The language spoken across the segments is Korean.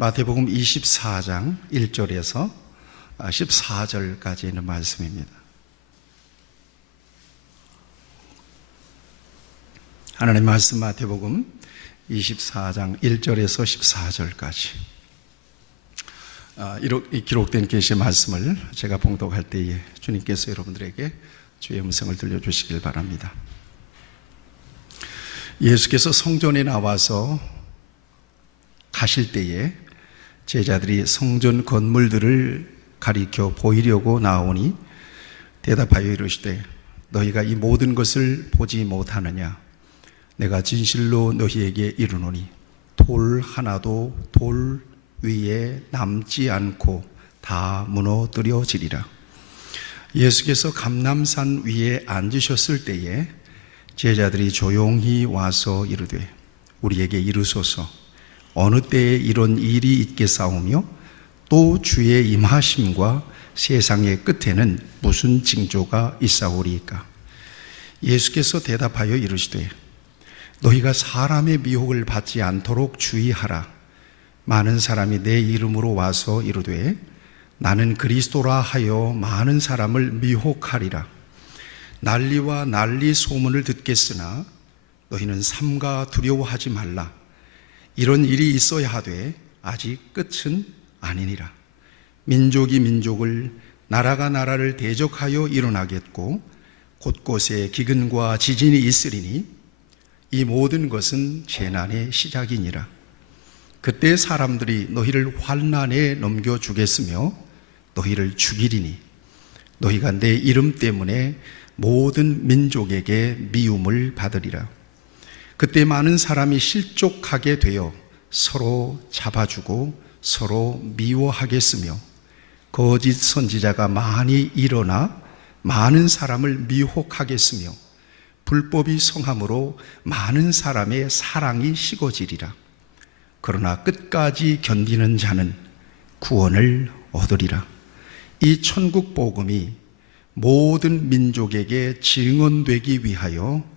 마태복음 24장 1절에서 14절까지 있는 말씀입니다. 하나님의 말씀 마태복음 24장 1절에서 14절까지 기록된 계시의 말씀을 제가 봉독할 때에 주님께서 여러분들에게 주의 음성을 들려주시길 바랍니다. 예수께서 성전에 나와서 가실 때에 제자들이 성전 건물들을 가리켜 보이려고 나오니 대답하여 이르시되 너희가 이 모든 것을 보지 못하느냐? 내가 진실로 너희에게 이르노니 돌 하나도 돌 위에 남지 않고 다 무너뜨려지리라. 예수께서 감람산 위에 앉으셨을 때에 제자들이 조용히 와서 이르되 우리에게 이르소서 어느 때에 이런 일이 있겠사오며 또 주의 임하심과 세상의 끝에는 무슨 징조가 있사오리이까? 예수께서 대답하여 이르시되 너희가 사람의 미혹을 받지 않도록 주의하라. 많은 사람이 내 이름으로 와서 이르되 나는 그리스도라 하여 많은 사람을 미혹하리라. 난리와 난리 소문을 듣겠으나 너희는 삼가 두려워하지 말라. 이런 일이 있어야 하되 아직 끝은 아니니라. 민족이 민족을 나라가 나라를 대적하여 일어나겠고 곳곳에 기근과 지진이 있으리니 이 모든 것은 재난의 시작이니라. 그때 사람들이 너희를 환난에 넘겨주겠으며 너희를 죽이리니 너희가 내 이름 때문에 모든 민족에게 미움을 받으리라. 그때 많은 사람이 실족하게 되어 서로 잡아주고 서로 미워하겠으며 거짓 선지자가 많이 일어나 많은 사람을 미혹하겠으며 불법이 성함으로 많은 사람의 사랑이 식어지리라. 그러나 끝까지 견디는 자는 구원을 얻으리라. 이 천국 복음이 모든 민족에게 증언되기 위하여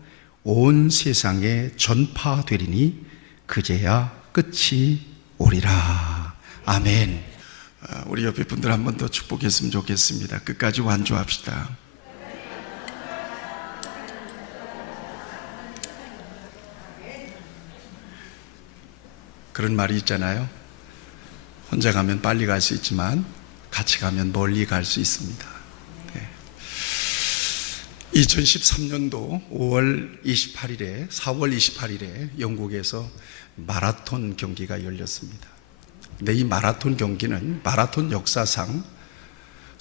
온 세상에 전파되리니 그제야 끝이 오리라. 아멘. 우리 옆에 분들 한 번 더 축복했으면 좋겠습니다. 끝까지 완주합시다. 그런 말이 있잖아요. 혼자 가면 빨리 갈 수 있지만 같이 가면 멀리 갈 수 있습니다. 2013년도 4월 28일에 영국에서 마라톤 경기가 열렸습니다. 근데 이 마라톤 경기는 마라톤 역사상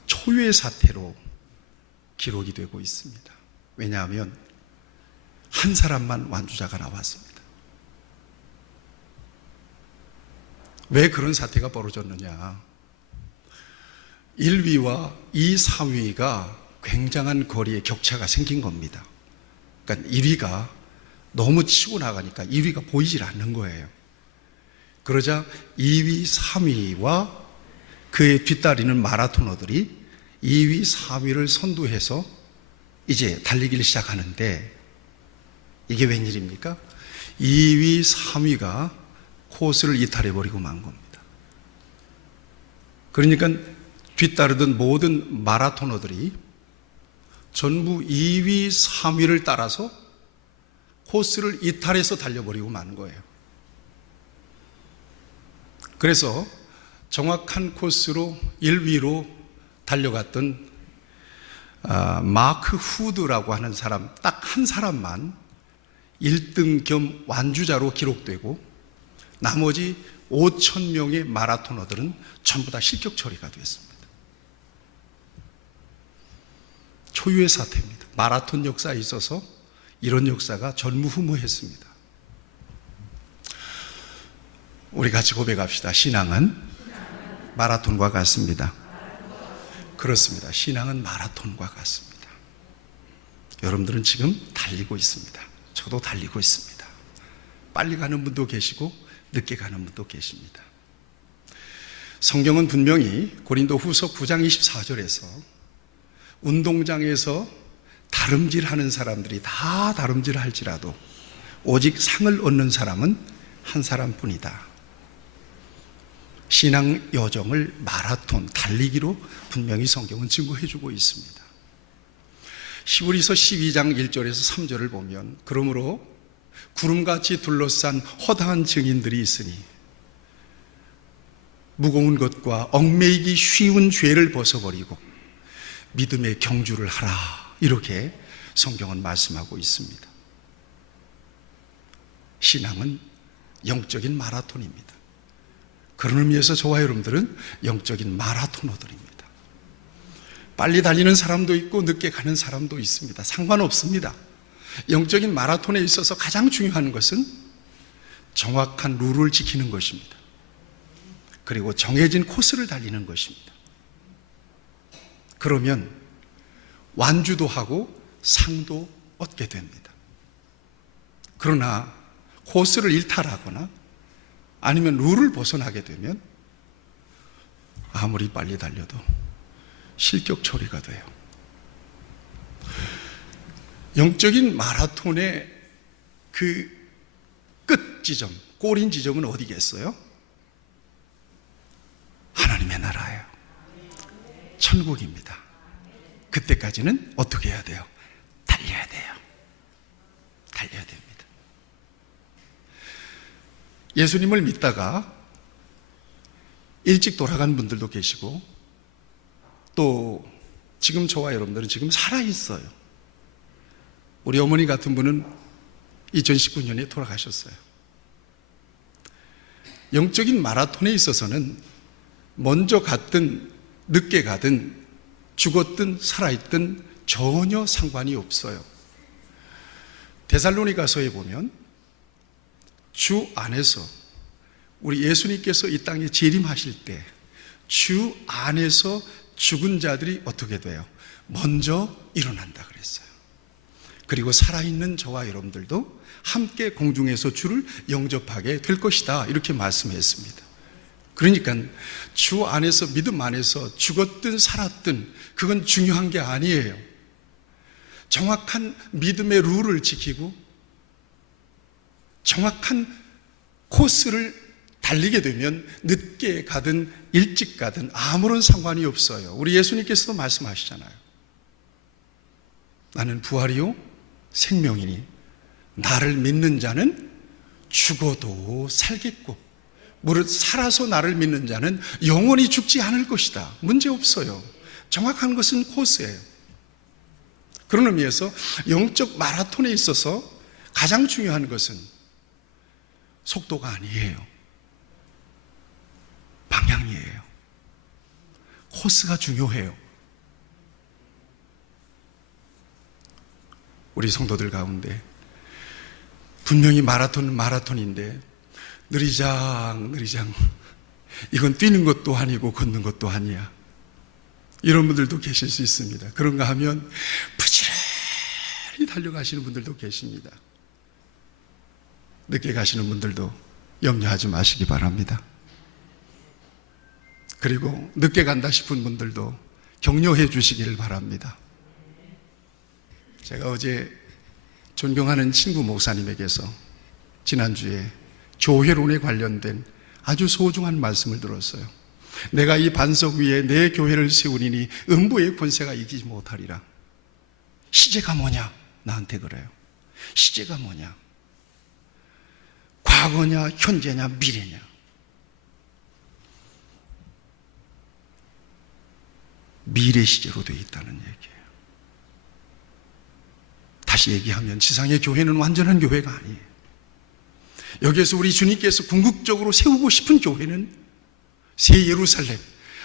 초유의 사태로 기록이 되고 있습니다. 왜냐하면 한 사람만 완주자가 나왔습니다. 왜 그런 사태가 벌어졌느냐? 1위와 2, 3위가 굉장한 거리에 격차가 생긴 겁니다. 그러니까 1위가 너무 치고 나가니까 2위가 보이질 않는 거예요. 그러자 2위, 3위와 그에 뒤따르는 마라토너들이 2위, 3위를 선두해서 이제 달리기를 시작하는데 이게 웬일입니까? 2위, 3위가 코스를 이탈해버리고 만 겁니다. 그러니까 뒤따르던 모든 마라토너들이 전부 2위, 3위를 따라서 코스를 이탈해서 달려버리고 마는 거예요. 그래서 정확한 코스로 1위로 달려갔던 마크 후드라고 하는 사람, 딱 한 사람만 1등 겸 완주자로 기록되고 나머지 5,000명의 마라토너들은 전부 다 실격 처리가 됐습니다. 초유의 사태입니다. 마라톤 역사에 있어서 이런 역사가 전무후무했습니다. 우리 같이 고백합시다. 신앙은 마라톤과 같습니다. 그렇습니다. 신앙은 마라톤과 같습니다. 여러분들은 지금 달리고 있습니다. 저도 달리고 있습니다. 빨리 가는 분도 계시고 늦게 가는 분도 계십니다. 성경은 분명히 고린도후서 9장 24절에서 운동장에서 다름질하는 사람들이 다 다름질할지라도 오직 상을 얻는 사람은 한 사람뿐이다. 신앙 여정을 마라톤, 달리기로 분명히 성경은 증거해주고 있습니다. 히브리서 12장 1절에서 3절을 보면 그러므로 구름같이 둘러싼 허다한 증인들이 있으니 무거운 것과 얽매이기 쉬운 죄를 벗어버리고 믿음의 경주를 하라, 이렇게 성경은 말씀하고 있습니다. 신앙은 영적인 마라톤입니다. 그런 의미에서 저와 여러분들은 영적인 마라토너들입니다. 빨리 달리는 사람도 있고 늦게 가는 사람도 있습니다. 상관없습니다. 영적인 마라톤에 있어서 가장 중요한 것은 정확한 룰을 지키는 것입니다. 그리고 정해진 코스를 달리는 것입니다. 그러면 완주도 하고 상도 얻게 됩니다. 그러나 코스를 일탈하거나 아니면 룰을 벗어나게 되면 아무리 빨리 달려도 실격 처리가 돼요. 영적인 마라톤의 그 끝 지점, 꼬린 지점은 어디겠어요? 하나님의 나라예요. 천국입니다. 그때까지는 어떻게 해야 돼요? 달려야 돼요. 달려야 됩니다. 예수님을 믿다가 일찍 돌아간 분들도 계시고 또 지금 저와 여러분들은 지금 살아있어요. 우리 어머니 같은 분은 2019년에 돌아가셨어요. 영적인 마라톤에 있어서는 먼저 갔든 늦게 가든 죽었든 살아있든 전혀 상관이 없어요. 데살로니가서에 보면 주 안에서 우리 예수님께서 이 땅에 재림하실 때 주 안에서 죽은 자들이 어떻게 돼요? 먼저 일어난다 그랬어요. 그리고 살아있는 저와 여러분들도 함께 공중에서 주를 영접하게 될 것이다, 이렇게 말씀했습니다. 그러니까 주 안에서, 믿음 안에서 죽었든 살았든 그건 중요한 게 아니에요. 정확한 믿음의 룰을 지키고 정확한 코스를 달리게 되면 늦게 가든 일찍 가든 아무런 상관이 없어요. 우리 예수님께서도 말씀하시잖아요. 나는 부활이요 생명이니 나를 믿는 자는 죽어도 살겠고 무릇 살아서 나를 믿는 자는 영원히 죽지 않을 것이다. 문제 없어요. 정확한 것은 코스예요. 그런 의미에서 영적 마라톤에 있어서 가장 중요한 것은 속도가 아니에요. 방향이에요. 코스가 중요해요. 우리 성도들 가운데 분명히 마라톤인데 느리장 이건 뛰는 것도 아니고 걷는 것도 아니야, 이런 분들도 계실 수 있습니다. 그런가 하면 부지런히 달려가시는 분들도 계십니다. 늦게 가시는 분들도 염려하지 마시기 바랍니다. 그리고 늦게 간다 싶은 분들도 격려해 주시기를 바랍니다. 제가 어제 존경하는 친구 목사님에게서 지난주에 교회론에 관련된 아주 소중한 말씀을 들었어요. 내가 이 반석 위에 내 교회를 세우리니 음부의 권세가 이기지 못하리라. 시제가 뭐냐? 나한테 그래요. 시제가 뭐냐? 과거냐, 현재냐, 미래냐? 미래 시제로 되어 있다는 얘기예요. 다시 얘기하면 지상의 교회는 완전한 교회가 아니에요. 여기에서 우리 주님께서 궁극적으로 세우고 싶은 교회는 새 예루살렘,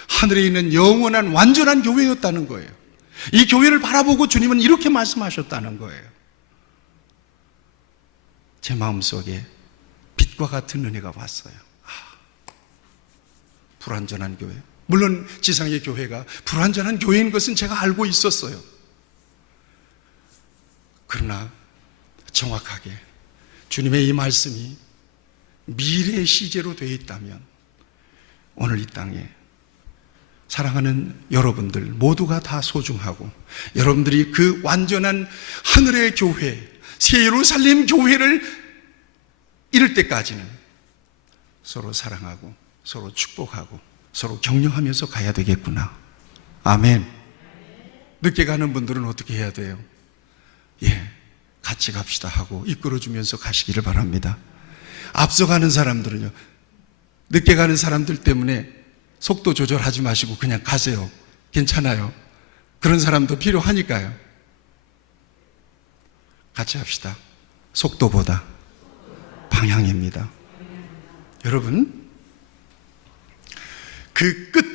하늘에 있는 영원한 완전한 교회였다는 거예요. 이 교회를 바라보고 주님은 이렇게 말씀하셨다는 거예요. 제 마음속에 빛과 같은 은혜가 왔어요. 불완전한 교회. 물론 지상의 교회가 불완전한 교회인 것은 제가 알고 있었어요. 그러나 정확하게 주님의 이 말씀이 미래 시제로 되어 있다면 오늘 이 땅에 사랑하는 여러분들 모두가 다 소중하고 여러분들이 그 완전한 하늘의 교회, 새 예루살렘 교회를 이룰 때까지는 서로 사랑하고 서로 축복하고 서로 격려하면서 가야 되겠구나. 아멘. 늦게 가는 분들은 어떻게 해야 돼요? 같이 갑시다 하고 이끌어주면서 가시기를 바랍니다. 앞서가는 사람들은요, 늦게 가는 사람들 때문에 속도 조절하지 마시고 그냥 가세요. 괜찮아요. 그런 사람도 필요하니까요. 같이 합시다. 속도보다 방향입니다. 여러분, 그 끝,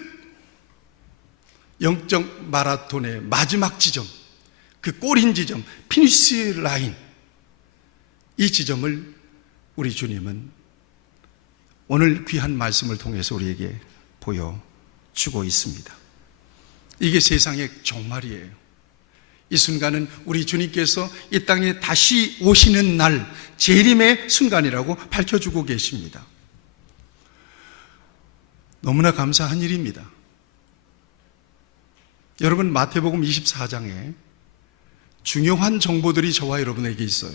영적 마라톤의 마지막 지점, 그 골인 지점, 피니시 라인, 이 지점을 우리 주님은 오늘 귀한 말씀을 통해서 우리에게 보여주고 있습니다. 이게 세상의 종말이에요. 이 순간은 우리 주님께서 이 땅에 다시 오시는 날, 재림의 순간이라고 밝혀주고 계십니다. 너무나 감사한 일입니다. 여러분, 마태복음 24장에 중요한 정보들이 저와 여러분에게 있어요.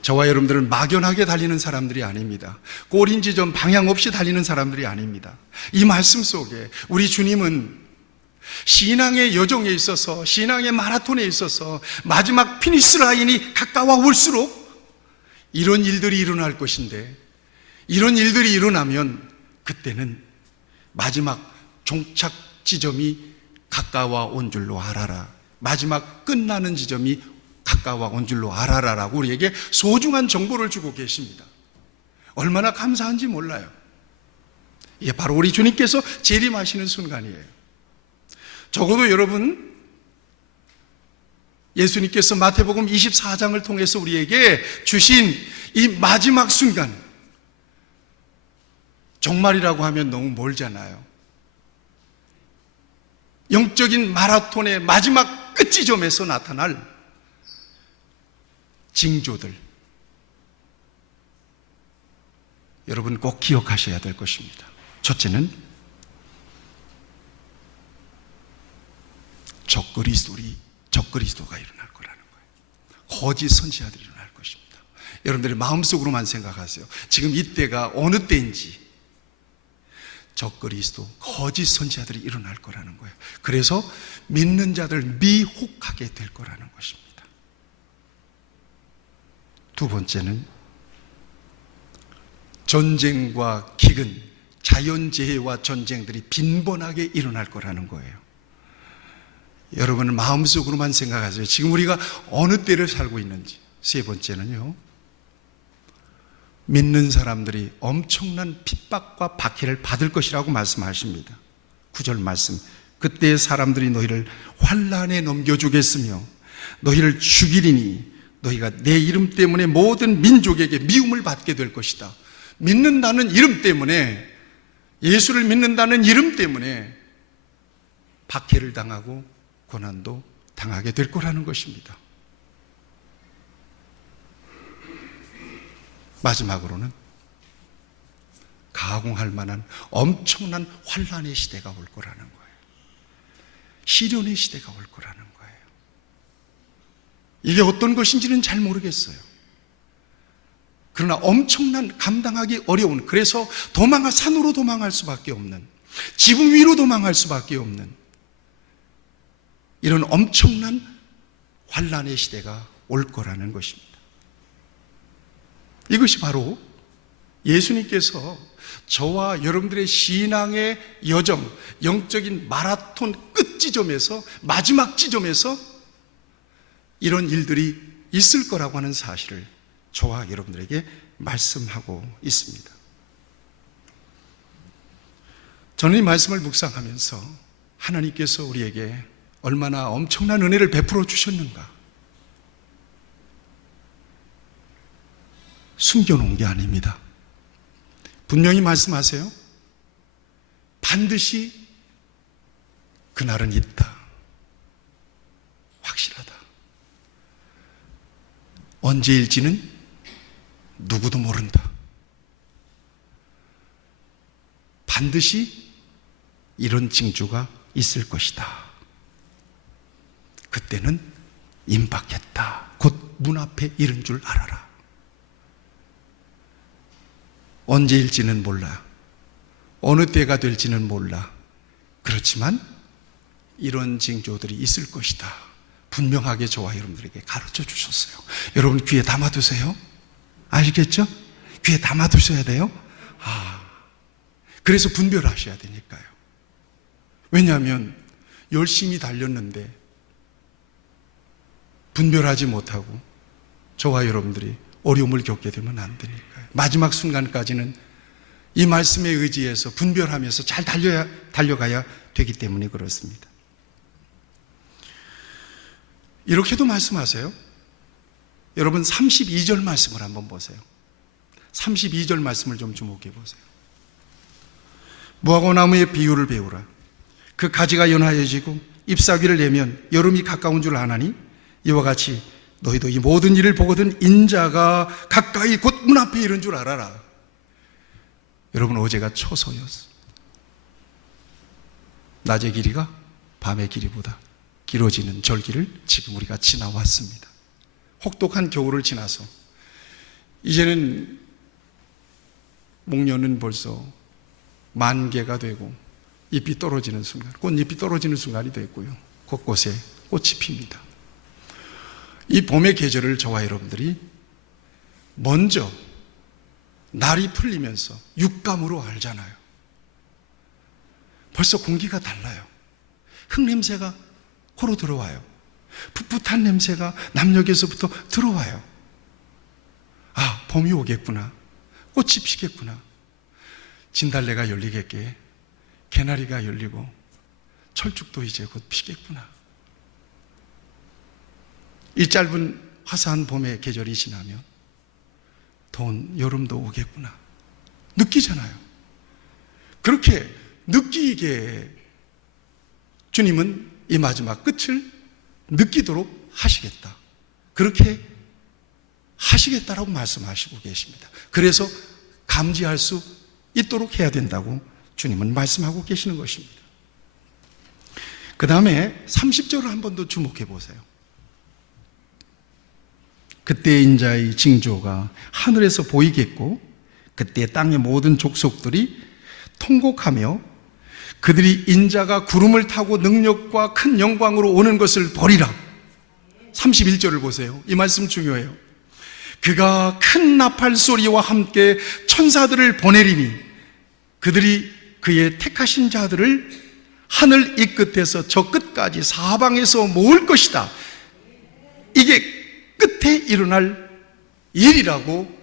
저와 여러분들은 막연하게 달리는 사람들이 아닙니다. 골인 지점 방향 없이 달리는 사람들이 아닙니다. 이 말씀 속에 우리 주님은 신앙의 여정에 있어서, 신앙의 마라톤에 있어서 마지막 피니시 라인이 가까워 올수록 이런 일들이 일어날 것인데, 이런 일들이 일어나면 그때는 마지막 종착 지점이 가까워 온 줄로 알아라. 마지막 끝나는 지점이 가까워 온 줄로 알아라라고 우리에게 소중한 정보를 주고 계십니다. 얼마나 감사한지 몰라요. 이게 바로 우리 주님께서 재림하시는 순간이에요. 적어도 여러분, 예수님께서 마태복음 24장을 통해서 우리에게 주신 이 마지막 순간, 종말이라고 하면 너무 멀잖아요. 영적인 마라톤의 마지막 끝지점에서 나타날 징조들, 여러분 꼭 기억하셔야 될 것입니다. 첫째는 적그리스도가 일어날 거라는 거예요. 거짓 선지자들이 일어날 것입니다. 여러분들이 마음속으로만 생각하세요. 지금 이때가 어느 때인지. 적그리스도, 거짓 선지자들이 일어날 거라는 거예요. 그래서 믿는 자들 미혹하게 될 거라는 것입니다. 두 번째는 전쟁과 기근, 자연재해와 전쟁들이 빈번하게 일어날 거라는 거예요. 여러분은 마음속으로만 생각하세요. 지금 우리가 어느 때를 살고 있는지. 세 번째는요, 믿는 사람들이 엄청난 핍박과 박해를 받을 것이라고 말씀하십니다. 9절 말씀, 그때 사람들이 너희를 환난에 넘겨주겠으며 너희를 죽이리니 너희가 내 이름 때문에 모든 민족에게 미움을 받게 될 것이다. 믿는다는 이름 때문에, 예수를 믿는다는 이름 때문에 박해를 당하고 고난도 당하게 될 거라는 것입니다. 마지막으로는 가공할 만한 엄청난 환난의 시대가 올 거라는 거예요. 시련의 시대가 올 거라는 거예요. 이게 어떤 것인지는 잘 모르겠어요. 그러나 엄청난, 감당하기 어려운, 그래서 산으로 도망할 수밖에 없는, 지붕 위로 도망할 수밖에 없는 이런 엄청난 환난의 시대가 올 거라는 것입니다. 이것이 바로 예수님께서 저와 여러분들의 신앙의 여정, 영적인 마라톤 끝지점에서, 마지막 지점에서 이런 일들이 있을 거라고 하는 사실을 저와 여러분들에게 말씀하고 있습니다. 저는 이 말씀을 묵상하면서 하나님께서 우리에게 얼마나 엄청난 은혜를 베풀어 주셨는가, 숨겨놓은 게 아닙니다. 분명히 말씀하세요. 반드시 그날은 있다. 확실하다. 언제일지는 누구도 모른다. 반드시 이런 징조가 있을 것이다. 그때는 임박했다. 곧 문 앞에 이른 줄 알아라. 언제일지는 몰라. 어느 때가 될지는 몰라. 그렇지만 이런 징조들이 있을 것이다. 분명하게 저와 여러분들에게 가르쳐 주셨어요. 여러분 귀에 담아두세요. 아시겠죠? 귀에 담아두셔야 돼요. 그래서 분별하셔야 되니까요. 왜냐하면 열심히 달렸는데 분별하지 못하고 저와 여러분들이 어려움을 겪게 되면 안 되니까요. 마지막 순간까지는 이 말씀에 의지해서 분별하면서 잘 달려가야 되기 때문에 그렇습니다. 이렇게도 말씀하세요. 여러분 32절 말씀을 한번 보세요. 32절 말씀을 좀 주목해 보세요. 무화과 나무의 비유를 배우라. 그 가지가 연하여지고 잎사귀를 내면 여름이 가까운 줄 아나니 이와 같이 너희도 이 모든 일을 보거든 인자가 가까이 곧 문 앞에 이른 줄 알아라. 여러분 어제가 초서였어. 낮의 길이가 밤의 길이보다 길어지는 절기를 지금 우리가 지나왔습니다. 혹독한 겨울을 지나서 이제는 목련은 벌써 만개가 되고 잎이 떨어지는 순간, 꽃잎이 떨어지는 순간이 됐고요. 곳곳에 꽃이 핍니다. 이 봄의 계절을 저와 여러분들이 먼저 날이 풀리면서 육감으로 알잖아요. 벌써 공기가 달라요. 흙냄새가 코로 들어와요. 풋풋한 냄새가 남녘에서부터 들어와요. 봄이 오겠구나. 꽃이 피겠구나. 진달래가 열리겠게 개나리가 열리고 철쭉도 이제 곧 피겠구나. 이 짧은 화사한 봄의 계절이 지나면 더운 여름도 오겠구나. 느끼잖아요. 그렇게 느끼게 주님은 이 마지막 끝을 느끼도록 하시겠다. 그렇게 하시겠다라고 말씀하시고 계십니다. 그래서 감지할 수 있도록 해야 된다고 주님은 말씀하고 계시는 것입니다. 그 다음에 30절을 한 번 더 주목해 보세요. 그때 인자의 징조가 하늘에서 보이겠고 그때 땅의 모든 족속들이 통곡하며 그들이 인자가 구름을 타고 능력과 큰 영광으로 오는 것을 보리라. 31절을 보세요. 이 말씀 중요해요. 그가 큰 나팔 소리와 함께 천사들을 보내리니 그들이 그의 택하신 자들을 하늘 이 끝에서 저 끝까지 사방에서 모을 것이다. 이게 끝에 일어날 일이라고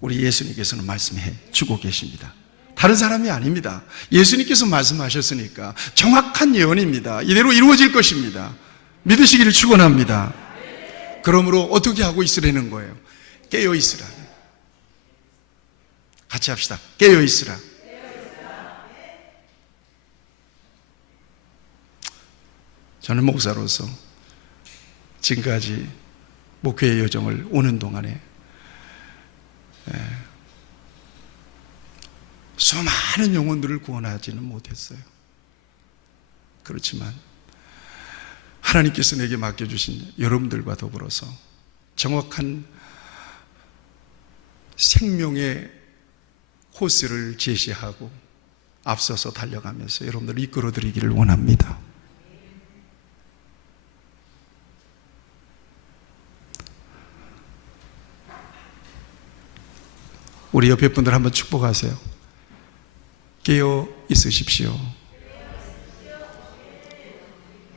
우리 예수님께서는 말씀해 주고 계십니다. 다른 사람이 아닙니다. 예수님께서 말씀하셨으니까 정확한 예언입니다. 이대로 이루어질 것입니다. 믿으시기를 축원합니다. 그러므로 어떻게 하고 있으라는 거예요? 깨어 있으라. 같이 합시다. 깨어 있으라. 저는 목사로서 지금까지 목회의 여정을 오는 동안에 수많은 영혼들을 구원하지는 못했어요. 그렇지만 하나님께서 내게 맡겨주신 여러분들과 더불어서 정확한 생명의 코스를 제시하고 앞서서 달려가면서 여러분들을 이끌어드리기를 원합니다. 우리 옆에 분들 한번 축복하세요. 깨어 있으십시오.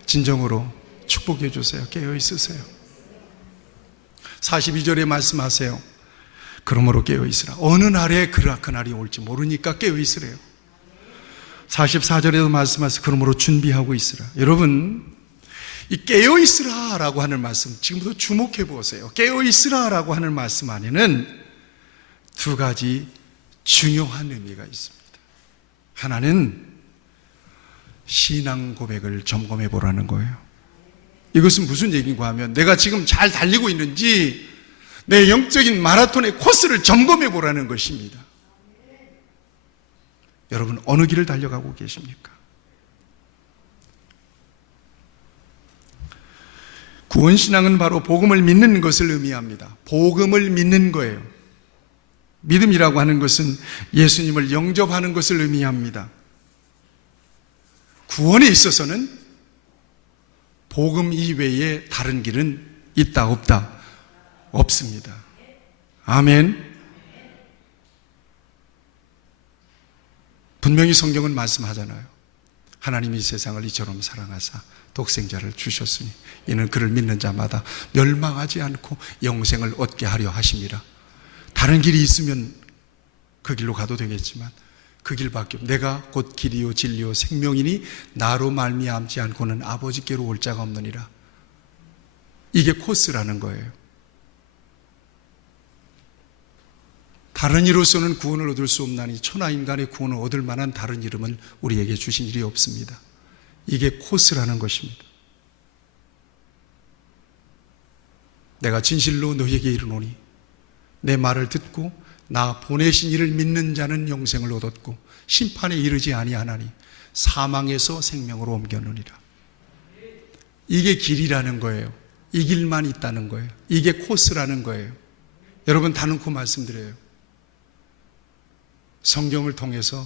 진정으로 축복해 주세요. 깨어 있으세요. 42절에 말씀하세요. 그러므로 깨어 있으라. 어느 날에 그날이 올지 모르니까 깨어 있으래요. 44절에도 말씀하세요. 그러므로 준비하고 있으라. 여러분, 이 깨어 있으라라고 하는 말씀 지금부터 주목해 보세요. 깨어 있으라라고 하는 말씀 안에는 두 가지 중요한 의미가 있습니다. 하나는 신앙 고백을 점검해 보라는 거예요. 이것은 무슨 얘기인가 하면 내가 지금 잘 달리고 있는지 내 영적인 마라톤의 코스를 점검해 보라는 것입니다. 여러분 어느 길을 달려가고 계십니까? 구원신앙은 바로 복음을 믿는 것을 의미합니다. 복음을 믿는 거예요. 믿음이라고 하는 것은 예수님을 영접하는 것을 의미합니다. 구원에 있어서는 복음 이외에 다른 길은 있다 없다? 없습니다. 아멘. 분명히 성경은 말씀하잖아요. 하나님이 세상을 이처럼 사랑하사 독생자를 주셨으니 이는 그를 믿는 자마다 멸망하지 않고 영생을 얻게 하려 하심이라. 다른 길이 있으면 그 길로 가도 되겠지만 그 길밖에 내가 곧 길이요 진리요 생명이니 나로 말미암지 않고는 아버지께로 올 자가 없느니라. 이게 코스라는 거예요. 다른 이로서는 구원을 얻을 수 없나니 천하 인간의 구원을 얻을 만한 다른 이름은 우리에게 주신 일이 없습니다. 이게 코스라는 것입니다. 내가 진실로 너희에게 이르노니 내 말을 듣고 나 보내신 이를 믿는 자는 영생을 얻었고 심판에 이르지 아니하나니 사망에서 생명으로 옮겨놓으리라. 이게 길이라는 거예요. 이 길만 있다는 거예요. 이게 코스라는 거예요. 여러분 다놓고 말씀드려요. 성경을 통해서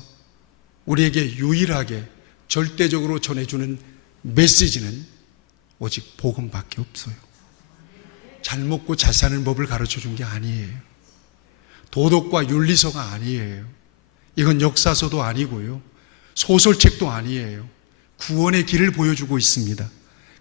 우리에게 유일하게 절대적으로 전해주는 메시지는 오직 복음밖에 없어요. 잘 먹고 잘 사는 법을 가르쳐준 게 아니에요. 도덕과 윤리서가 아니에요. 이건 역사서도 아니고요. 소설책도 아니에요. 구원의 길을 보여주고 있습니다.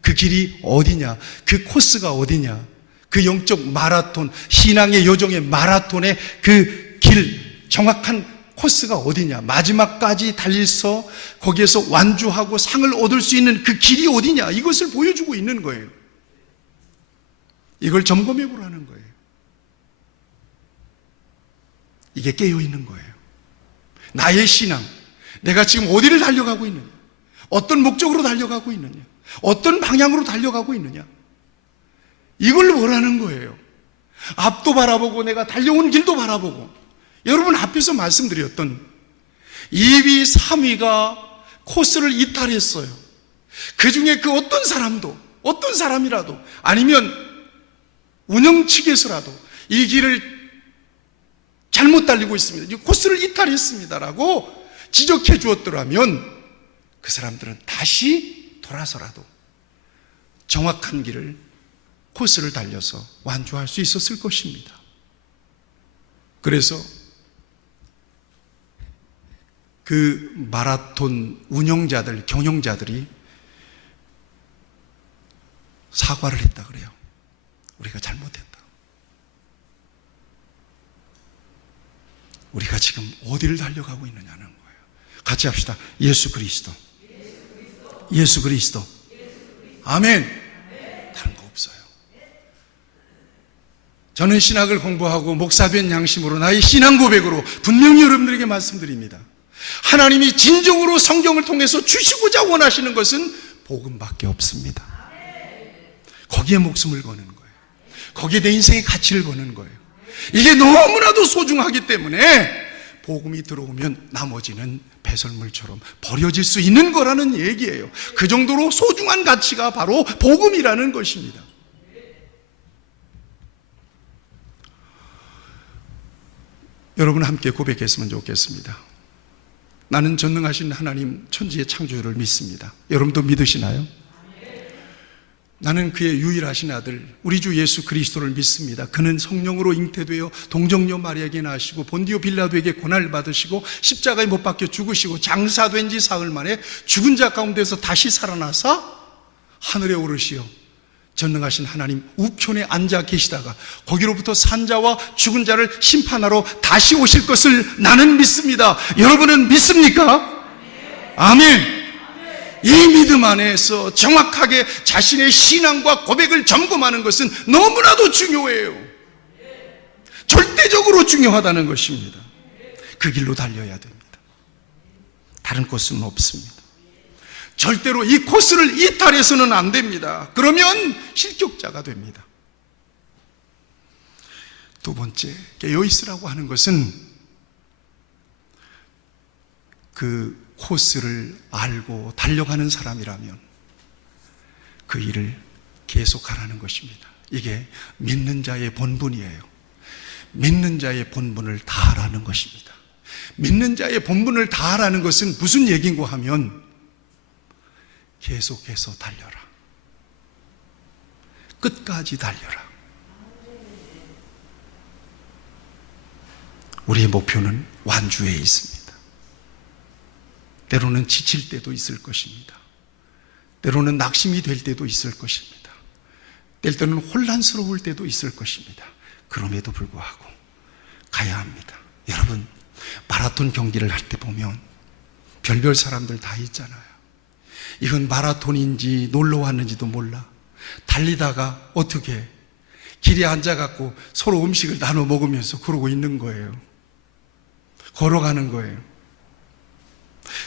그 길이 어디냐? 그 코스가 어디냐? 그 영적 마라톤, 신앙의 여정의 마라톤의 그 길, 정확한 코스가 어디냐? 마지막까지 달려서 거기에서 완주하고 상을 얻을 수 있는 그 길이 어디냐? 이것을 보여주고 있는 거예요. 이걸 점검해 보라는 거예요. 이게 깨어 있는 거예요. 나의 신앙, 내가 지금 어디를 달려가고 있느냐? 어떤 목적으로 달려가고 있느냐? 어떤 방향으로 달려가고 있느냐? 이걸 보라는 거예요. 앞도 바라보고 내가 달려온 길도 바라보고. 여러분 앞에서 말씀드렸던 2위, 3위가 코스를 이탈했어요. 그 중에 그 어떤 사람도, 어떤 사람이라도 아니면 운영 측에서라도 이 길을 잘못 달리고 있습니다. 이 코스를 이탈했습니다라고 지적해 주었더라면 그 사람들은 다시 돌아서라도 정확한 길을, 코스를 달려서 완주할 수 있었을 것입니다. 그래서 그 마라톤 운영자들, 경영자들이 사과를 했다 그래요. 우리가 잘못했다. 우리가 지금 어디를 달려가고 있느냐는 거예요. 같이 합시다. 예수 그리스도. 예수 그리스도. 아멘. 다른 거 없어요. 저는 신학을 공부하고 목사된 양심으로 나의 신앙 고백으로 분명히 여러분들에게 말씀드립니다. 하나님이 진정으로 성경을 통해서 주시고자 원하시는 것은 복음밖에 없습니다. 거기에 목숨을 거는 거예요. 거기에 내 인생의 가치를 거는 거예요. 이게 너무나도 소중하기 때문에 복음이 들어오면 나머지는 배설물처럼 버려질 수 있는 거라는 얘기예요. 그 정도로 소중한 가치가 바로 복음이라는 것입니다. 여러분 함께 고백했으면 좋겠습니다. 나는 전능하신 하나님 천지의 창조주를 믿습니다. 여러분도 믿으시나요? 나는 그의 유일하신 아들 우리 주 예수 그리스도를 믿습니다. 그는 성령으로 잉태되어 동정녀 마리아에게 나시고 본디오 빌라도에게 고난을 받으시고 십자가에 못 박혀 죽으시고 장사된 지 사흘 만에 죽은 자 가운데서 다시 살아나사 하늘에 오르시어 전능하신 하나님 우편에 앉아 계시다가 거기로부터 산자와 죽은 자를 심판하러 다시 오실 것을 나는 믿습니다. 여러분은 믿습니까? 아멘. 이 믿음 안에서 정확하게 자신의 신앙과 고백을 점검하는 것은 너무나도 중요해요. 절대적으로 중요하다는 것입니다. 그 길로 달려야 됩니다. 다른 코스는 없습니다. 절대로 이 코스를 이탈해서는 안 됩니다. 그러면 실격자가 됩니다. 두 번째, 깨어있으라고 하는 것은 그 코스를 알고 달려가는 사람이라면 그 일을 계속하라는 것입니다. 이게 믿는 자의 본분이에요. 믿는 자의 본분을 다하라는 것입니다. 믿는 자의 본분을 다하라는 것은 무슨 얘기인고 하면 계속해서 달려라. 끝까지 달려라. 우리의 목표는 완주에 있습니다. 때로는 지칠 때도 있을 것입니다. 때로는 낙심이 될 때도 있을 것입니다. 때로는 혼란스러울 때도 있을 것입니다. 그럼에도 불구하고 가야 합니다. 여러분, 마라톤 경기를 할 때 보면 별별 사람들 다 있잖아요. 이건 마라톤인지 놀러 왔는지도 몰라. 달리다가 어떻게 길에 앉아갖고 서로 음식을 나눠 먹으면서 그러고 있는 거예요. 걸어가는 거예요.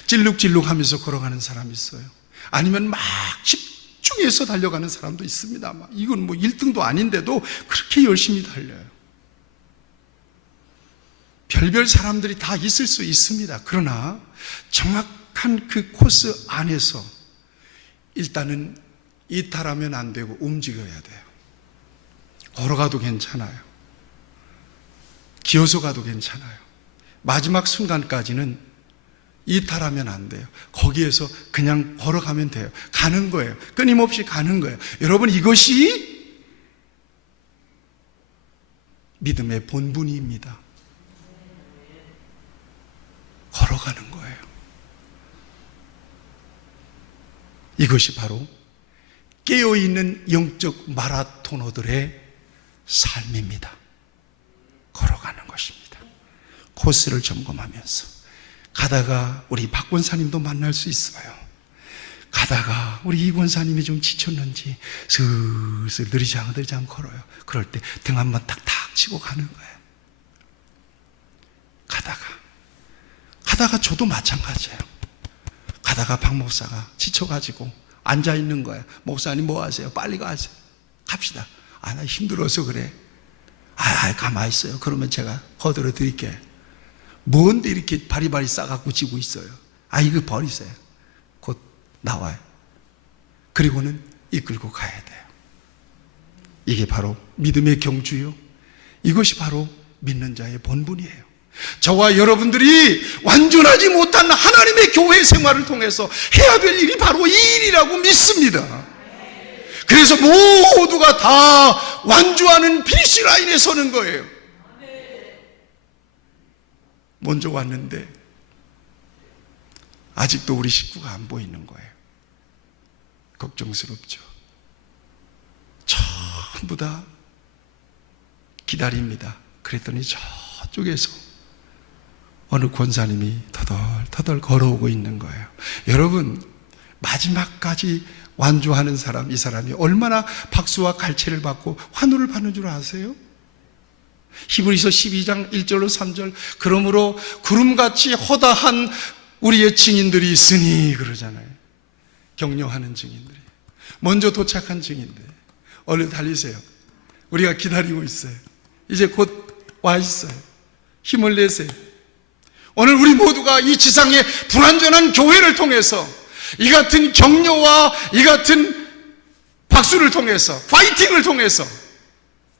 찔룩찔룩 하면서 걸어가는 사람이 있어요. 아니면 막 집중해서 달려가는 사람도 있습니다. 이건 뭐 1등도 아닌데도 그렇게 열심히 달려요. 별별 사람들이 다 있을 수 있습니다. 그러나 정확한 그 코스 안에서 일단은 이탈하면 안 되고 움직여야 돼요. 걸어가도 괜찮아요. 기어서 가도 괜찮아요. 마지막 순간까지는 이탈하면 안 돼요. 거기에서 그냥 걸어가면 돼요. 가는 거예요. 끊임없이 가는 거예요. 여러분, 이것이 믿음의 본분입니다. 걸어가는 거예요. 이것이 바로 깨어있는 영적 마라토너들의 삶입니다. 걸어가는 것입니다. 코스를 점검하면서 가다가 우리 박 권사님도 만날 수 있어요. 가다가 우리 이 권사님이 좀 지쳤는지 슬슬 느리장 걸어요. 그럴 때 등 한번 탁탁 치고 가는 거예요. 가다가 저도 마찬가지예요. 가다가 박 목사가 지쳐가지고 앉아있는 거예요. 목사님 뭐 하세요? 빨리 가세요. 갑시다. 나 힘들어서 그래. 가만히 있어요. 그러면 제가 거들어 드릴게. 뭔데 이렇게 바리바리 싸갖고 지고 있어요? 이거 버리세요. 곧 나와요. 그리고는 이끌고 가야 돼요. 이게 바로 믿음의 경주요. 이것이 바로 믿는 자의 본분이에요. 저와 여러분들이 완전하지 못한 하나님의 교회 생활을 통해서 해야 될 일이 바로 이 일이라고 믿습니다. 그래서 모두가 다 완주하는 피니시 라인에 서는 거예요. 먼저 왔는데 아직도 우리 식구가 안 보이는 거예요. 걱정스럽죠. 전부 다 기다립니다. 그랬더니 저쪽에서 어느 권사님이 터덜터덜 걸어오고 있는 거예요. 여러분, 마지막까지 완주하는 사람, 이 사람이 얼마나 박수와 갈채를 받고 환호를 받는 줄 아세요? 히브리서 12장 1절로 3절, 그러므로 구름같이 허다한 우리의 증인들이 있으니 그러잖아요. 격려하는 증인들이, 먼저 도착한 증인들, 얼른 달리세요. 우리가 기다리고 있어요. 이제 곧 와 있어요. 힘을 내세요. 오늘 우리 모두가 이 지상의 불완전한 교회를 통해서 이 같은 격려와 이 같은 박수를 통해서, 파이팅을 통해서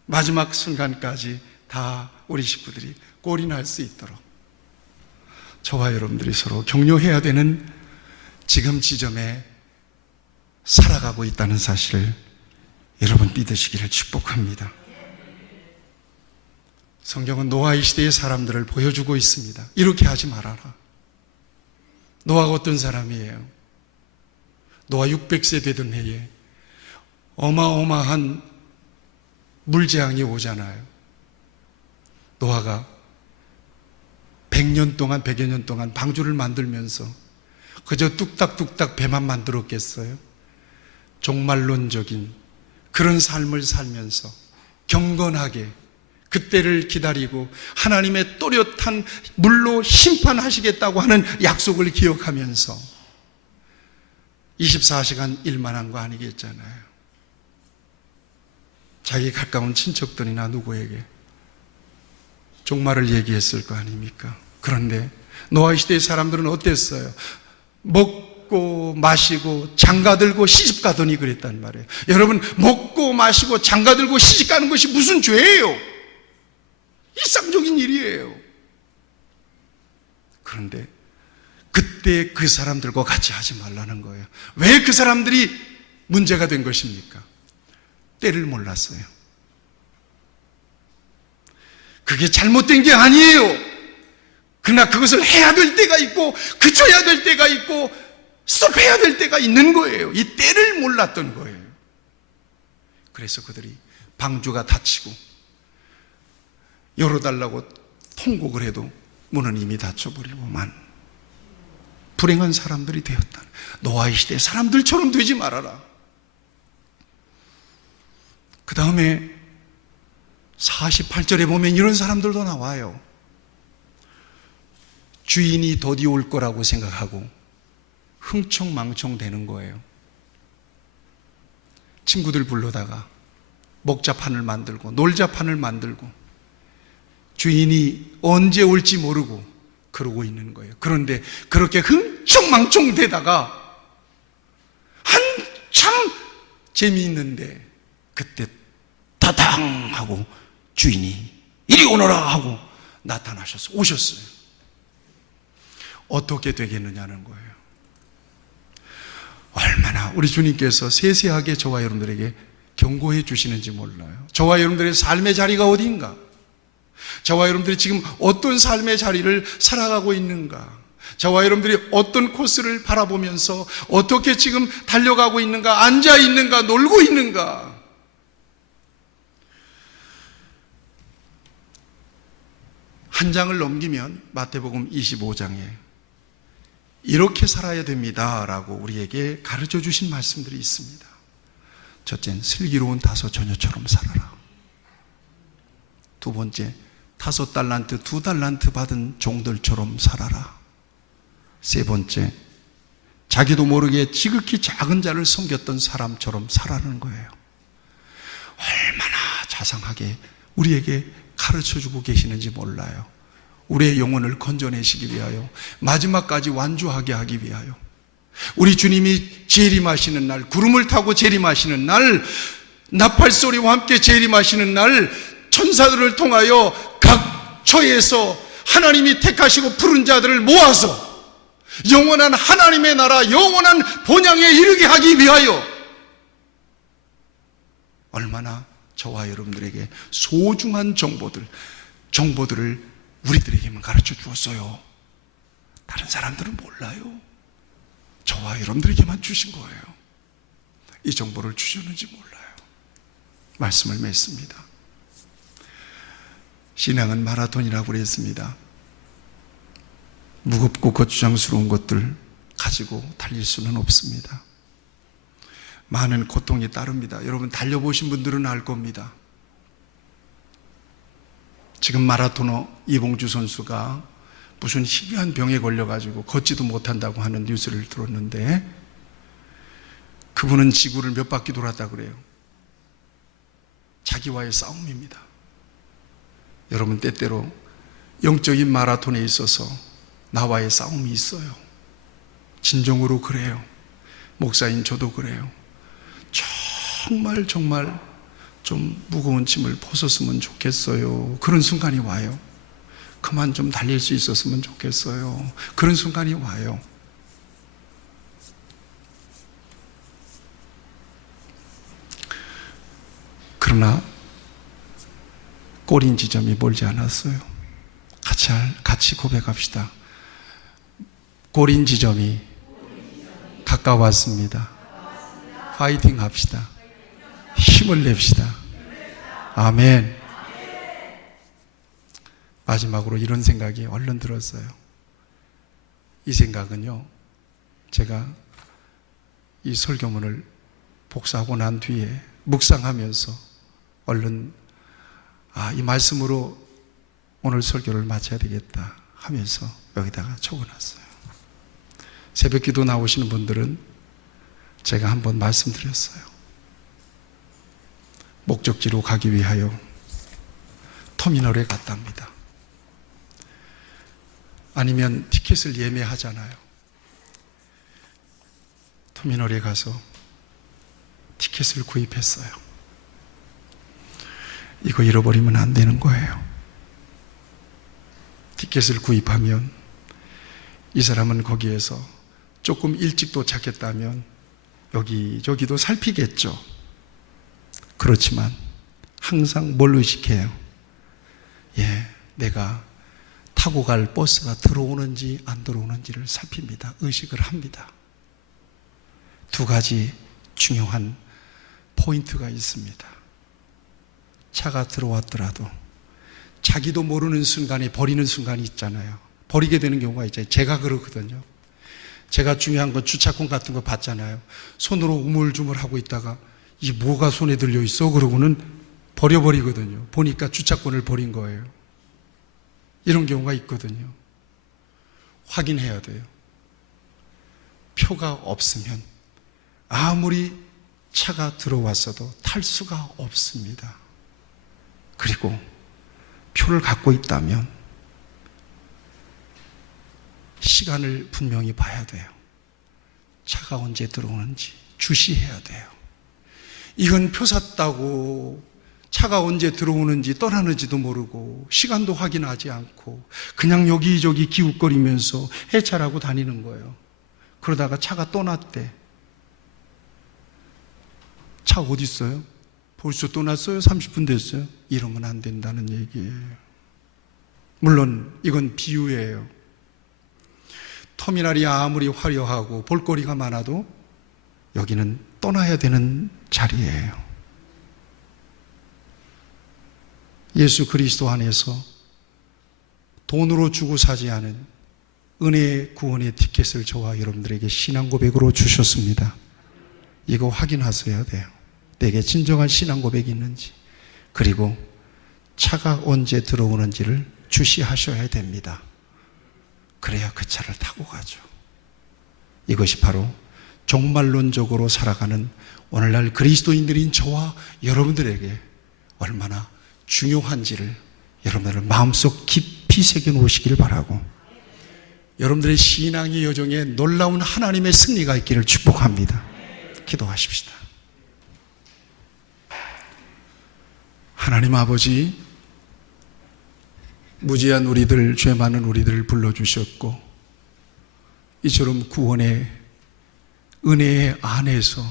마지막 순간까지 다 우리 식구들이 골이 날 수 있도록 저와 여러분들이 서로 격려해야 되는 지금 지점에 살아가고 있다는 사실을 여러분 믿으시기를 축복합니다. 성경은 노아의 시대의 사람들을 보여주고 있습니다. 이렇게 하지 말아라. 노아가 어떤 사람이에요? 노아 600세 되던 해에 어마어마한 물재앙이 오잖아요. 노아가 100년 동안 100여 년 동안 방주를 만들면서 그저 뚝딱뚝딱 배만 만들었겠어요? 종말론적인 그런 삶을 살면서 경건하게 그때를 기다리고 하나님의 또렷한 물로 심판하시겠다고 하는 약속을 기억하면서 24시간 일만 한 거 아니겠잖아요. 자기 가까운 친척들이나 누구에게 종말을 얘기했을 거 아닙니까? 그런데 노아 시대의 사람들은 어땠어요? 먹고 마시고 장가들고 시집가더니 그랬단 말이에요. 여러분, 먹고 마시고 장가들고 시집가는 것이 무슨 죄예요? 일상적인 일이에요. 그런데 그때 그 사람들과 같이 하지 말라는 거예요. 왜 그 사람들이 문제가 된 것입니까? 때를 몰랐어요. 그게 잘못된 게 아니에요. 그러나 그것을 해야 될 때가 있고 그쳐야 될 때가 있고 스톱해야 될 때가 있는 거예요. 이 때를 몰랐던 거예요. 그래서 그들이 방주가 닫히고 열어달라고 통곡을 해도 문은 이미 닫혀버리고만 불행한 사람들이 되었다. 노아의 시대 사람들처럼 되지 말아라. 그 다음에 48절에 보면 이런 사람들도 나와요. 주인이 더디 올 거라고 생각하고 흥청망청 되는 거예요. 친구들 불러다가 먹자판을 만들고 놀자판을 만들고 주인이 언제 올지 모르고 그러고 있는 거예요. 그런데 그렇게 흥청망청 되다가 한참 재미있는데 그때 다당 하고 주인이 이리 오너라 하고 오셨어요. 어떻게 되겠느냐는 거예요. 얼마나 우리 주님께서 세세하게 저와 여러분들에게 경고해 주시는지 몰라요. 저와 여러분들의 삶의 자리가 어디인가? 저와 여러분들이 지금 어떤 삶의 자리를 살아가고 있는가? 저와 여러분들이 어떤 코스를 바라보면서 어떻게 지금 달려가고 있는가? 앉아 있는가? 놀고 있는가? 한 장을 넘기면 마태복음 25장에 이렇게 살아야 됩니다 라고 우리에게 가르쳐 주신 말씀들이 있습니다. 첫째는 슬기로운 다소 처녀처럼 살아라. 두 번째, 5달란트, 2달란트 받은 종들처럼 살아라. 세 번째, 자기도 모르게 지극히 작은 자를 섬겼던 사람처럼 살아라는 거예요. 얼마나 자상하게 우리에게 가르쳐주고 계시는지 몰라요. 우리의 영혼을 건져내시기 위하여, 마지막까지 완주하게 하기 위하여, 우리 주님이 재림하시는 날, 구름을 타고 재림하시는 날, 나팔소리와 함께 재림하시는 날, 천사들을 통하여 각 처에서 하나님이 택하시고 부른 자들을 모아서 영원한 하나님의 나라, 영원한 본향에 이르게 하기 위하여 얼마나 저와 여러분들에게 소중한 정보들을 우리들에게만 가르쳐 주었어요. 다른 사람들은 몰라요. 저와 여러분들에게만 주신 거예요. 이 정보를 주셨는지 몰라요. 말씀을 맺습니다. 신앙은 마라톤이라고 그랬습니다. 무겁고 거추장스러운 것들 가지고 달릴 수는 없습니다. 많은 고통이 따릅니다. 여러분 달려보신 분들은 알 겁니다. 지금 마라토너 이봉주 선수가 무슨 희귀한 병에 걸려가지고 걷지도 못한다고 하는 뉴스를 들었는데, 그분은 지구를 몇 바퀴 돌았다고 그래요. 자기와의 싸움입니다. 여러분 때때로 영적인 마라톤에 있어서 나와의 싸움이 있어요. 진정으로 그래요. 목사인 저도 그래요. 정말 좀 무거운 짐을 벗었으면 좋겠어요. 그런 순간이 와요. 그만 좀 달릴 수 있었으면 좋겠어요. 그런 순간이 와요. 그러나 꼬린 지점이 멀지 않았어요. 같이 고백합시다. 꼬린 지점이 가까웠습니다. 파이팅 합시다. 힘을 냅시다. 아멘. 마지막으로 이런 생각이 얼른 들었어요. 이 생각은요, 제가 이 설교문을 복사하고 난 뒤에 묵상하면서 얼른 이 말씀으로 오늘 설교를 마쳐야 되겠다 하면서 여기다가 적어놨어요. 새벽기도 나오시는 분들은 제가 한번 말씀드렸어요. 목적지로 가기 위하여 터미널에 갔답니다. 아니면 티켓을 예매하잖아요. 터미널에 가서 티켓을 구입했어요. 이거 잃어버리면 안 되는 거예요. 티켓을 구입하면 이 사람은 거기에서 조금 일찍 도착했다면 여기저기도 살피겠죠. 그렇지만 항상 뭘 의식해요? 내가 타고 갈 버스가 들어오는지 안 들어오는지를 살핍니다. 의식을 합니다. 두 가지 중요한 포인트가 있습니다. 차가 들어왔더라도 자기도 모르는 순간에 버리는 순간이 있잖아요. 버리게 되는 경우가 있잖아요. 제가 그렇거든요. 제가 중요한 건 주차권 같은 거 받잖아요. 손으로 우물쭈물하고 있다가 이 뭐가 손에 들려 있어? 그러고는 버려버리거든요. 보니까 주차권을 버린 거예요. 이런 경우가 있거든요. 확인해야 돼요. 표가 없으면 아무리 차가 들어왔어도 탈 수가 없습니다. 그리고 표를 갖고 있다면 시간을 분명히 봐야 돼요. 차가 언제 들어오는지 주시해야 돼요. 이건 표 샀다고 차가 언제 들어오는지 떠나는지도 모르고 시간도 확인하지 않고 그냥 여기저기 기웃거리면서 해찰하고 다니는 거예요. 그러다가 차가 떠났대. 차 어디 있어요? 벌써 떠났어요? 30분 됐어요? 이러면 안 된다는 얘기예요. 물론 이건 비유예요. 터미널이 아무리 화려하고 볼거리가 많아도 여기는 떠나야 되는 자리예요. 예수 그리스도 안에서 돈으로 주고 사지 않은 은혜의 구원의 티켓을 저와 여러분들에게 신앙 고백으로 주셨습니다. 이거 확인하셔야 돼요. 내게 진정한 신앙 고백이 있는지, 그리고 차가 언제 들어오는지를 주시하셔야 됩니다. 그래야 그 차를 타고 가죠. 이것이 바로 종말론적으로 살아가는 오늘날 그리스도인들인 저와 여러분들에게 얼마나 중요한지를 여러분들 마음속 깊이 새겨놓으시길 바라고, 여러분들의 신앙의 여정에 놀라운 하나님의 승리가 있기를 축복합니다. 기도하십시다. 하나님 아버지, 무지한 우리들, 죄 많은 우리들을 불러주셨고 이처럼 구원의 은혜의 안에서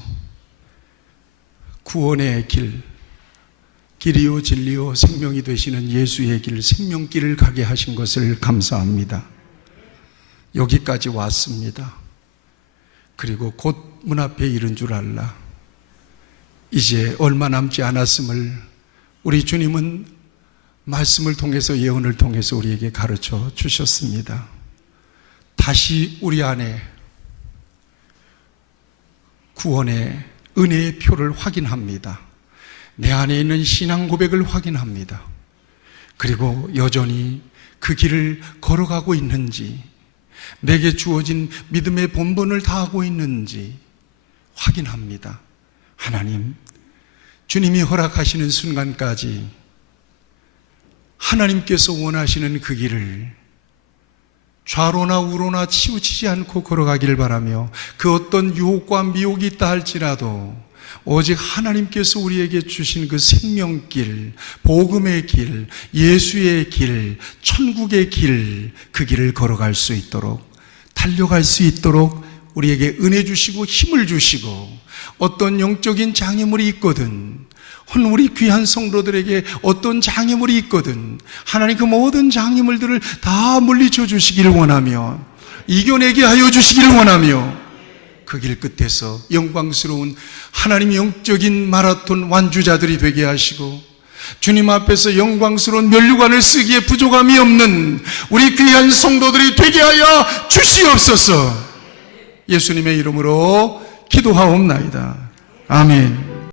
구원의 길, 길이요 진리요 생명이 되시는 예수의 길, 생명길을 가게 하신 것을 감사합니다. 여기까지 왔습니다. 그리고 곧 문 앞에 이른 줄 알라. 이제 얼마 남지 않았음을 우리 주님은 말씀을 통해서, 예언을 통해서 우리에게 가르쳐 주셨습니다. 다시 우리 안에 구원의 은혜의 표를 확인합니다. 내 안에 있는 신앙 고백을 확인합니다. 그리고 여전히 그 길을 걸어가고 있는지, 내게 주어진 믿음의 본분을 다하고 있는지 확인합니다. 하나님, 주님이 허락하시는 순간까지 하나님께서 원하시는 그 길을 좌로나 우로나 치우치지 않고 걸어가기를 바라며, 그 어떤 유혹과 미혹이 있다 할지라도 오직 하나님께서 우리에게 주신 그 생명길, 복음의 길, 예수의 길, 천국의 길, 그 길을 걸어갈 수 있도록, 달려갈 수 있도록 우리에게 은혜 주시고 힘을 주시고, 어떤 영적인 장애물이 있거든, 우리 귀한 성도들에게 어떤 장애물이 있거든 하나님 그 모든 장애물들을 다 물리쳐 주시기를 원하며, 이겨내게 하여 주시기를 원하며, 그 길 끝에서 영광스러운 하나님의 영적인 마라톤 완주자들이 되게 하시고, 주님 앞에서 영광스러운 면류관을 쓰기에 부족함이 없는 우리 귀한 성도들이 되게 하여 주시옵소서. 예수님의 이름으로 기도하옵나이다. 아멘.